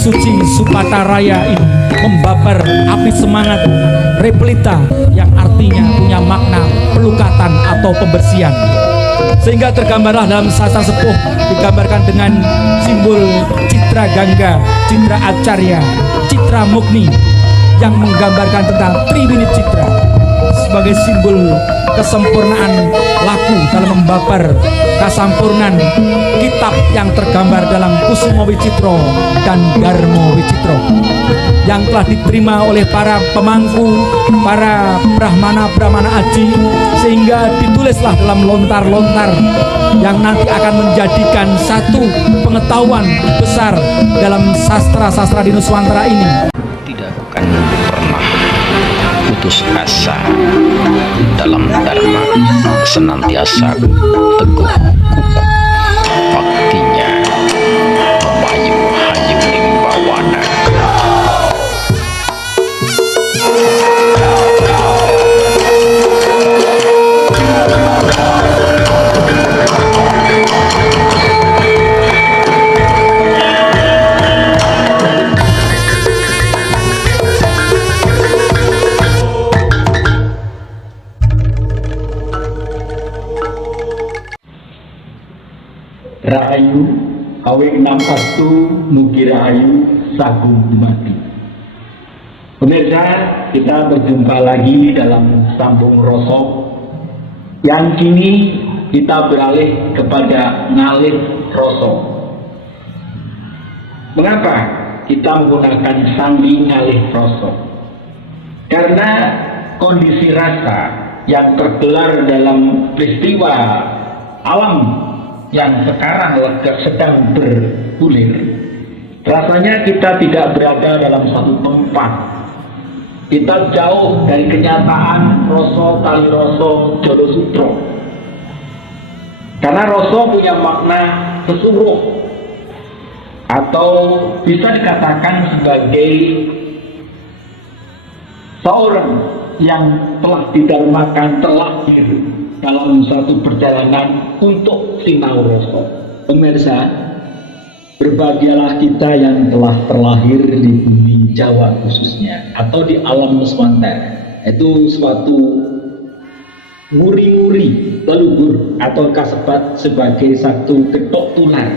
suci Supata Raya ini membakar api semangat Replita yang artinya punya makna pelukatan atau pembersihan, sehingga tergambarlah dalam sastra sepuh digambarkan dengan simbol citra gangga, citra acarya, citra mukni yang menggambarkan tentang Triwini Citra sebagai simbol kesempurnaan laku dalam membakar kesampurnan kitab yang tergambar dalam Kusumo Wicitro dan Darmo Wicitro yang telah diterima oleh para pemangku, para brahmana aji, sehingga ditulislah dalam lontar-lontar yang nanti akan menjadikan satu pengetahuan besar dalam sastra-sastra di Nusantara ini. Tidak akan pernah putus asa dalam dharma, senantiasa teguh kukuh baktinya memayung hayung limbawana. Rahayu awing nampastu mugi rahayu sagung mati. Pemirsa, kita berjumpa lagi dalam Sambung Rosok yang kini kita beralih kepada ngalih rosok. Mengapa kita menggunakan sandi ngalih rosok? Karena kondisi rasa yang tergelar dalam peristiwa alam yang sekarang sedang bergulir, rasanya kita tidak berada dalam satu tempat. Kita jauh dari kenyataan Roso Tali Roso Jodo Sutro, karena Roso punya makna sesuruh, atau bisa dikatakan sebagai seorang yang telah didharmakan terlahir dalam satu perjalanan untuk sinau rasa. Pemirsa, berbahagialah kita yang telah terlahir di bumi Jawa khususnya, atau di alam Nusantara. Itu suatu nguri-nguri leluhur atau kasebat sebagai satu ketok tular,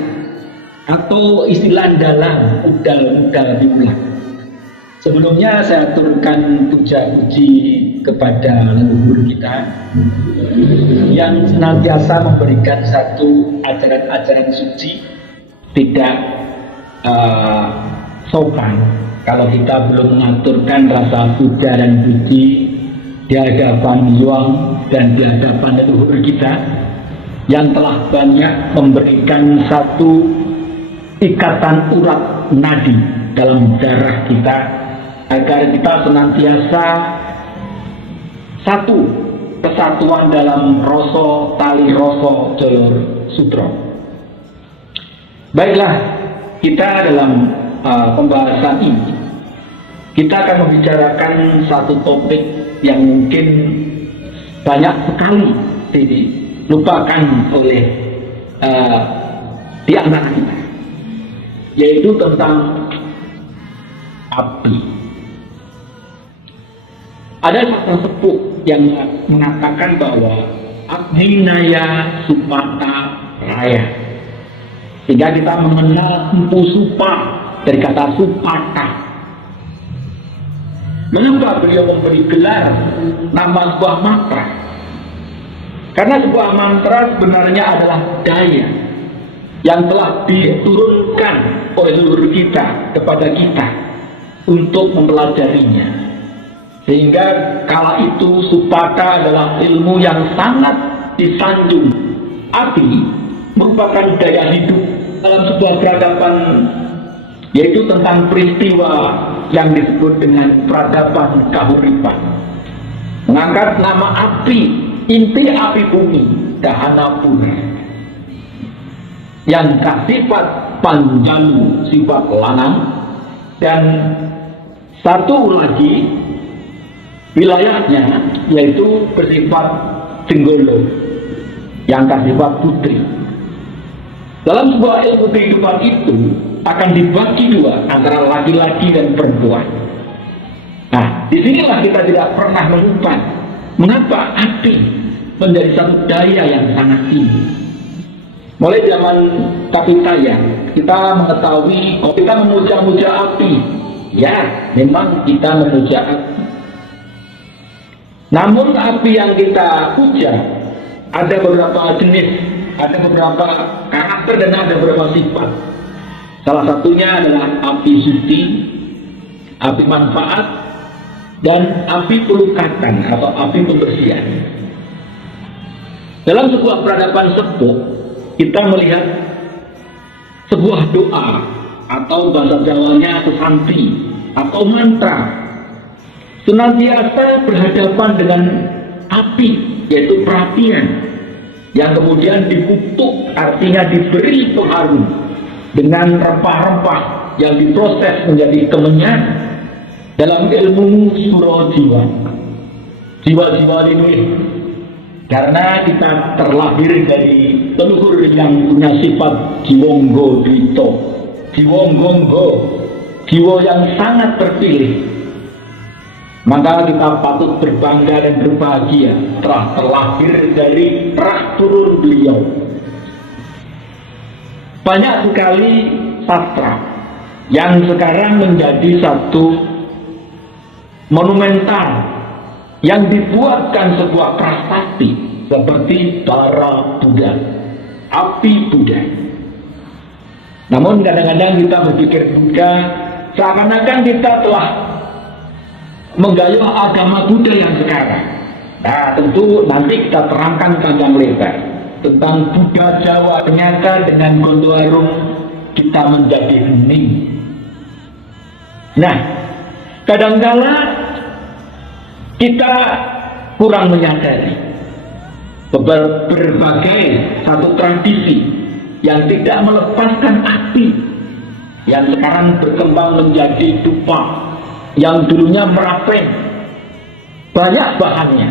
atau istilah dalam udal-udal diulang. Sebelumnya saya aturkan puja-puji kepada leluhur kita yang senantiasa memberikan satu ajaran-ajaran suci. Tidak sopan kalau kita belum mengaturkan rasa puja dan puji di hadapan Yuang dan di hadapan leluhur kita yang telah banyak memberikan satu ikatan urat nadi dalam darah kita, agar kita senantiasa satu kesatuan dalam Roso Tali Roso Joyo Sutro. Baiklah, kita dalam pembahasan ini kita akan membicarakan satu topik yang mungkin banyak sekali dilupakan oleh di antara kita, yaitu tentang api. Ada satu sepuh yang mengatakan bahwa Agninaya Supata Raya, sehingga kita mengenal Empu Supa dari kata Supata. Mengapa beliau memberi gelar nama sebuah mantra? Karena sebuah mantra sebenarnya adalah daya yang telah diturunkan oleh leluhur kita kepada kita untuk mempelajarinya. Sehingga kala itu Supata adalah ilmu yang sangat disanjung. Api merupakan daya hidup dalam sebuah peradaban, yaitu tentang peristiwa yang disebut dengan peradaban kahuripan. Mengangkat nama api, inti api bumi, Dahana Pura, yang bersifat panjalu, sifat lanang, dan satu lagi wilayahnya yaitu bersifat Jenggolo yang bersifat putri. Dalam sebuah ilmu kehidupan itu, akan dibagi dua antara laki-laki dan perempuan. Nah, disinilah kita tidak pernah melupa mengapa api menjadi satu daya yang sangat tinggi. Mulai zaman Kapitayan kita mengetahui kita memuja-muja api. Ya, memang kita memuja api. Namun api yang kita puja ada beberapa jenis, ada beberapa karakter dan ada beberapa sifat. Salah satunya adalah api suci, api manfaat, dan api pelukatan atau api pembersihan. Dalam sebuah peradaban sepuh, kita melihat sebuah doa atau bahasa Jawanya sesanti atau mantra senantiasa berhadapan dengan api, yaitu perapian yang kemudian dikutuk, artinya diberi pengaruh dengan rempah-rempah yang diproses menjadi kemenyan. Dalam ilmu suro jiwa, jiwa-jiwa ini, karena kita terlahir dari leluhur yang punya sifat jiwonggo dito, jiwonggonggo, jiwa yang sangat terpilih, maka kita patut berbangga dan berbahagia telah terlahir dari rah turun beliau. Banyak sekali sastra yang sekarang menjadi satu monumental yang dibuatkan sebuah prasasti seperti bara Buddha, api Buddha. Namun kadang-kadang kita berpikir Buddha seakan-akan kita telah menggayuh agama Buddha yang sekarang. Nah, tentu nanti kita terangkan panjang lebar tentang Buddha Jawa. Ternyata dengan Gondoarum kita menjadi hening. Nah, kadangkala kita kurang menyadari berbagai satu tradisi yang tidak melepaskan api yang sekarang berkembang menjadi dupa, yang dulunya merapen. Banyak bahannya.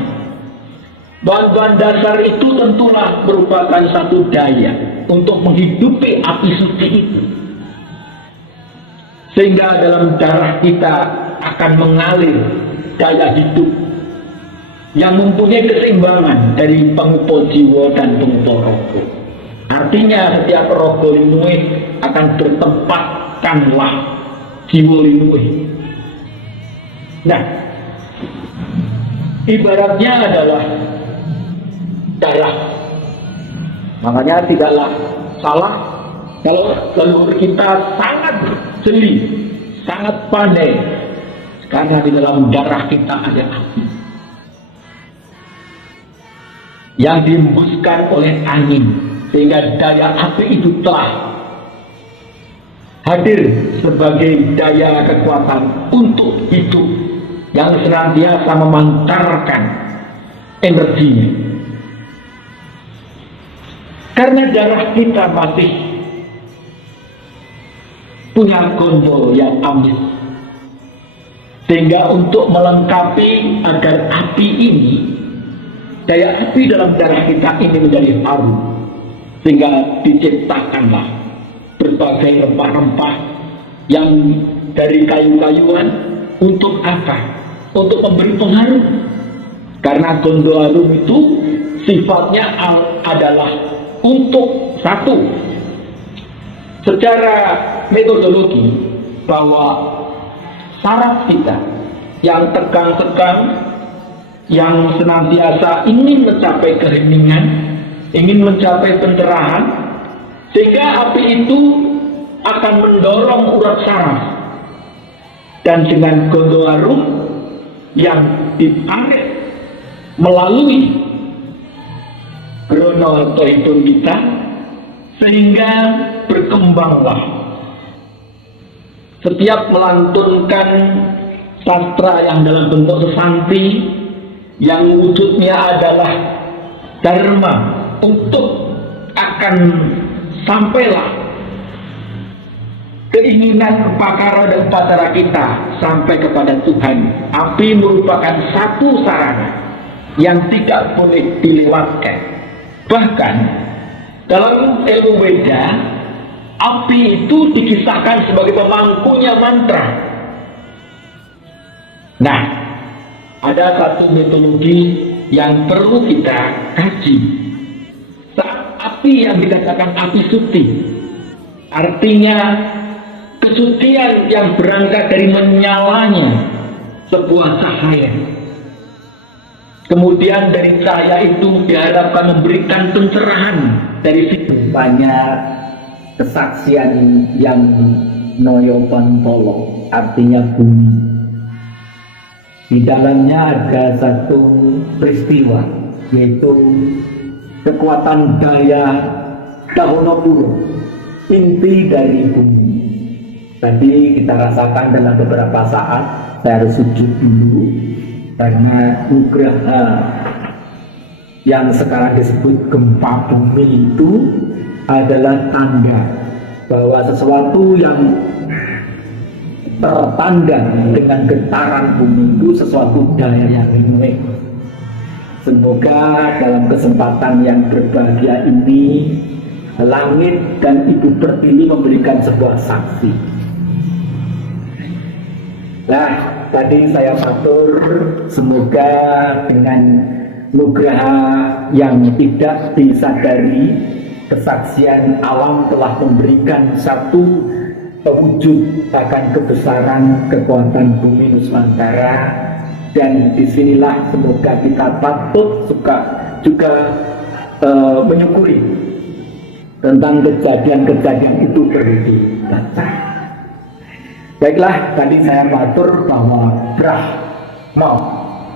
Bahan-bahan dasar itu tentulah merupakan satu daya untuk menghidupi api suci itu, sehingga dalam darah kita akan mengalir daya hidup yang mempunyai keseimbangan dari pengupo jiwa dan pengupo rogo. Artinya setiap rogo linuwe akan bertempatkanlah jiwa linuwe. Nah, ibaratnya adalah darah. Makanya tidaklah salah kalau leluhur kita sangat jeli, sangat pandai, karena di dalam darah kita ada api yang dihembuskan oleh angin, sehingga daya api itu telah hadir sebagai daya kekuatan untuk hidup yang senantiasa memancarkan energinya. Karena darah kita masih punya gondol yang amis, sehingga untuk melengkapi agar api ini, daya api dalam darah kita ini menjadi harum, sehingga diciptakanlah berbagai rempah-rempah yang dari kayu-kayuan. Untuk apa? Untuk memberi pengaruh. Karena Gondoarum itu sifatnya adalah untuk satu, secara metodologi, bahwa saraf kita yang tegang-tegang, yang senantiasa ingin mencapai keheningan, ingin mencapai pencerahan, sehingga api itu akan mendorong urat saraf, dan dengan Gondoarum yang ditarik melalui grono atau hidung kita, sehingga berkembanglah setiap melantunkan sastra yang dalam bentuk sesanti, yang wujudnya adalah dharma, untuk akan sampailah keinginan upakara dan upacara kita sampai kepada Tuhan. Api merupakan satu sarana yang tidak boleh dilewatkan. Bahkan dalam ilmu Weda, Api itu dikisahkan sebagai pemangkunya mantra. Nah, ada satu mitologi yang perlu kita kaji. Saat api yang dikatakan api suci, artinya kesucian yang berangkat dari menyalanya sebuah cahaya. Kemudian dari cahaya itu diharapkan memberikan pencerahan dari situ. Banyak kesaksian yang Noyo Pantolo, artinya bumi. Di dalamnya ada satu peristiwa, yaitu kekuatan daya Dahonopuro, inti dari bumi. Tadi kita rasakan dalam beberapa saat, saya harus sujud dulu karena nugraha yang sekarang disebut gempa bumi itu adalah tanda bahwa sesuatu yang tertanda dengan getaran bumi itu sesuatu daya yang unik. Semoga dalam kesempatan yang berbahagia ini langit dan Ibu Pertiwi memberikan sebuah saksi. Nah, tadi saya matur semoga dengan nugraha yang tidak disadari, kesaksian alam telah memberikan satu pewujud akan kebesaran kekuatan bumi Nusantara, dan disinilah semoga kita patut juga menyukuri tentang kejadian-kejadian itu perlu dibaca. Baiklah, tadi saya matur bahwa Brahma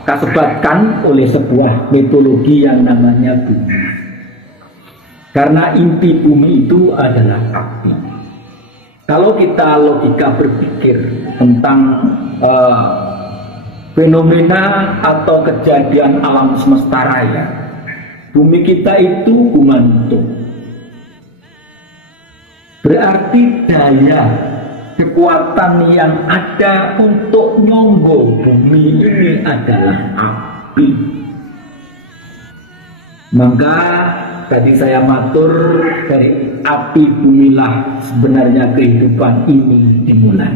kasebatkan oleh sebuah mitologi yang namanya bumi. Karena inti bumi itu adalah api. Kalau kita logika berpikir tentang fenomena atau kejadian alam semesta raya, bumi kita itu gumantung. Berarti daya kekuatan yang ada untuk nyonggo bumi ini adalah api. Maka tadi saya matur dari api bumilah sebenarnya kehidupan ini dimulai.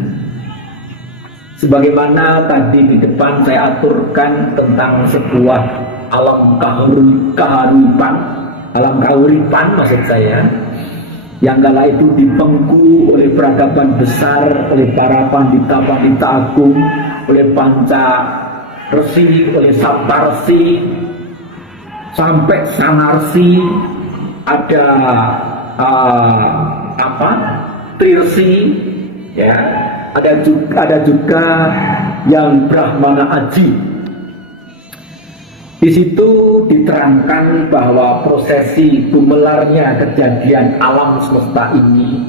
Sebagaimana tadi di depan saya aturkan tentang sebuah alam kahuripan maksud saya, yang kala itu dipengku oleh peradaban besar, oleh para pandita-pandita agung, oleh panca resi, oleh sapta resi, sampai sanarsi, ada Tirsi, ya, ada juga yang Brahmana Aji. Di situ diterangkan bahwa prosesi bumelarnya kejadian alam semesta ini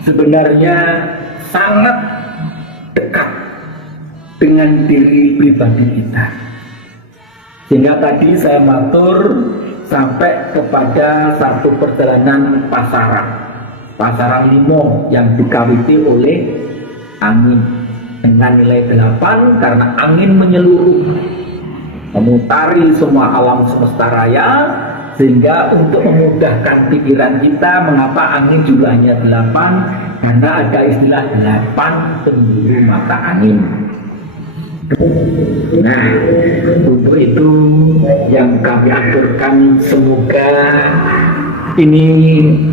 sebenarnya sangat dekat dengan diri pribadi kita. Sehingga tadi saya matur sampai kepada satu perjalanan pasaran limo yang dikawiti oleh angin dengan nilai 8 karena angin menyeluruh memutari semua alam semesta raya, sehingga untuk memudahkan pikiran kita mengapa angin jumlahnya 8, karena ada istilah 8 penjuru mata angin. Nah, untuk itu yang kami aturkan, semoga ini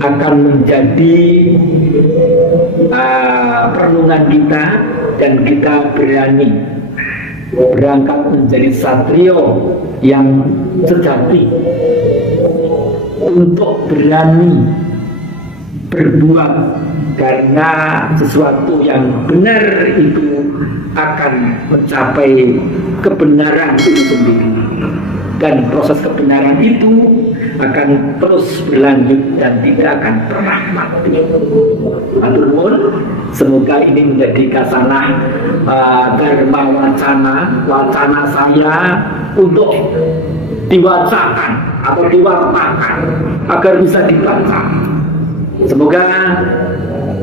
akan menjadi perenungan kita dan kita berani berangkat menjadi satrio yang sejati, untuk berani berbuat karena sesuatu yang benar itu akan mencapai kebenaran itu sendiri, dan proses kebenaran itu akan terus berlanjut dan tidak akan pernah mati. Matur nuwun, semoga ini menjadi kasanah dharma wacana saya untuk diwacakan atau diwartakan agar bisa dibaca. Semoga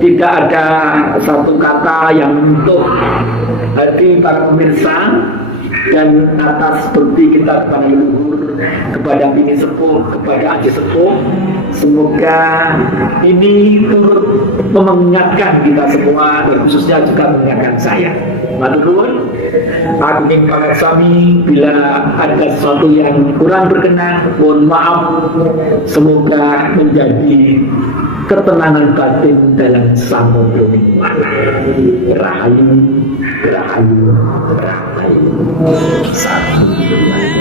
tidak ada satu kata yang untuk hati para pemirsa dan atas seperti kita kepada leluhur, kepada bini sepuh, kepada aji sepuh. Semoga ini turut mengingatkan kita semua, dan khususnya juga mengingatkan saya. Maturnuwun, aku ingin suami bila ada sesuatu yang kurang berkenan, mohon maaf. Semoga menjadi ketenangan batin dalam samudra mana. Rahayu, rahayu, rahayu. Satu.